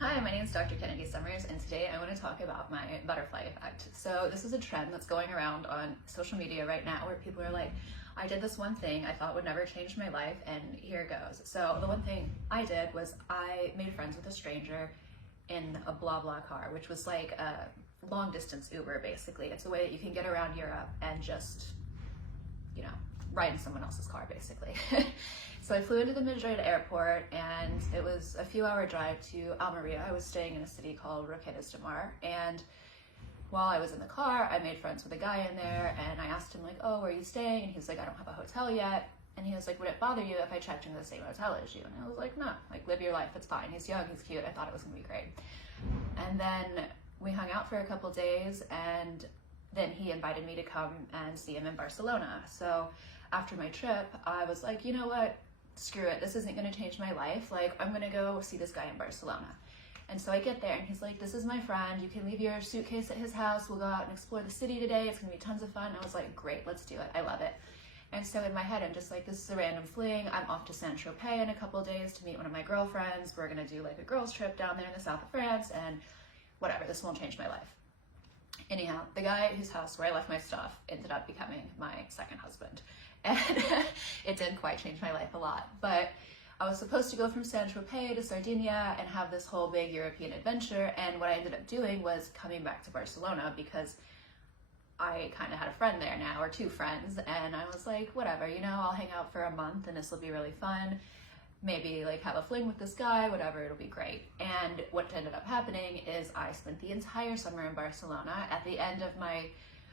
Hi, my name is Dr. Kennedy Summers, and today I want to talk about my butterfly effect. So this is a trend that's going around on social media right now where people are like, I did this one thing I thought would never change my life, and here it goes. So the one thing I did was I made friends with a stranger in a blah blah car, which was like a long distance Uber basically. It's a way that you can get around Europe and just, you know, ride in someone else's car basically. So I flew into the Madrid airport, and it was a few-hour drive to Almeria. I was staying in a city called Roquetas de Mar, and while I was in the car, I made friends with a guy in there, and I asked him like, oh, where are you staying? And he was like, I don't have a hotel yet. And he was like, would it bother you if I checked into the same hotel as you? And I was like, no, like, live your life, it's fine. He's young, he's cute, I thought it was gonna be great. And then we hung out for a couple days, and then he invited me to come and see him in Barcelona. So after my trip, I was like, you know what? Screw it, this isn't gonna change my life. Like, I'm gonna go see this guy in Barcelona. And so I get there, and he's like, this is my friend, you can leave your suitcase at his house, we'll go out and explore the city today, it's gonna be tons of fun. I was like, great, let's do it, I love it. And so in my head, I'm just like, this is a random fling, I'm off to Saint-Tropez in a couple days to meet one of my girlfriends, we're gonna do like a girls trip down there in the south of France, and whatever, this won't change my life. Anyhow, the guy whose house where I left my stuff ended up becoming my second husband. And it did quite change my life a lot. But I was supposed to go from Saint-Tropez to Sardinia and have this whole big European adventure. And what I ended up doing was coming back to Barcelona because I kind of had a friend there now, or two friends. And I was like, whatever, you know, I'll hang out for a month and this will be really fun. Maybe like have a fling with this guy, whatever, it'll be great. And what ended up happening is I spent the entire summer in Barcelona. At the end of my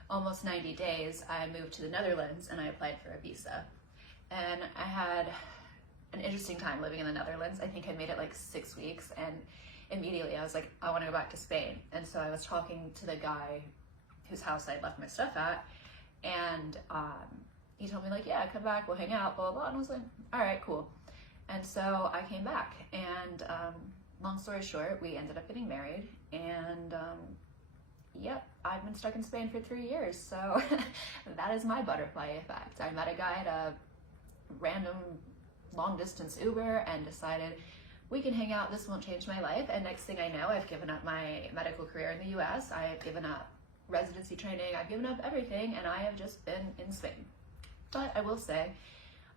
almost 90 days, I moved to the Netherlands and I applied for a visa. And I had an interesting time living in the Netherlands. I think I made it like 6 weeks, and immediately I was like, I want to go back to Spain. And so I was talking to the guy whose house I had left my stuff at, and he told me like, yeah, come back, we'll hang out, blah, blah, blah. And I was like, all right, cool. And so I came back, and long story short, we ended up getting married, and yep, I've been stuck in Spain for 3 years, so that is my butterfly effect. I met a guy at a random long distance Uber and decided we can hang out, this won't change my life, and next thing I know, I've given up my medical career in the US, I have given up residency training, I've given up everything, and I have just been in Spain. But I will say,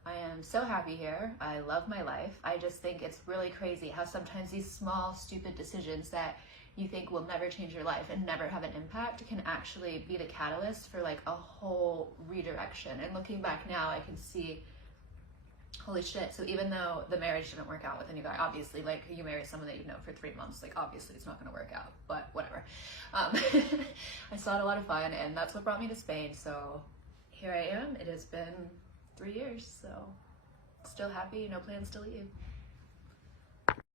I am so happy here. I love my life. I just think it's really crazy how sometimes these small, stupid decisions that you think will never change your life and never have an impact can actually be the catalyst for like a whole redirection. And looking back now, I can see, holy shit. So even though the marriage didn't work out with a new guy, obviously, like, you marry someone that you've known for 3 months, like, obviously it's not going to work out, but whatever. I still had a lot of fun, and that's what brought me to Spain. So here I am. It has been 3 years, so still happy, no plans to leave.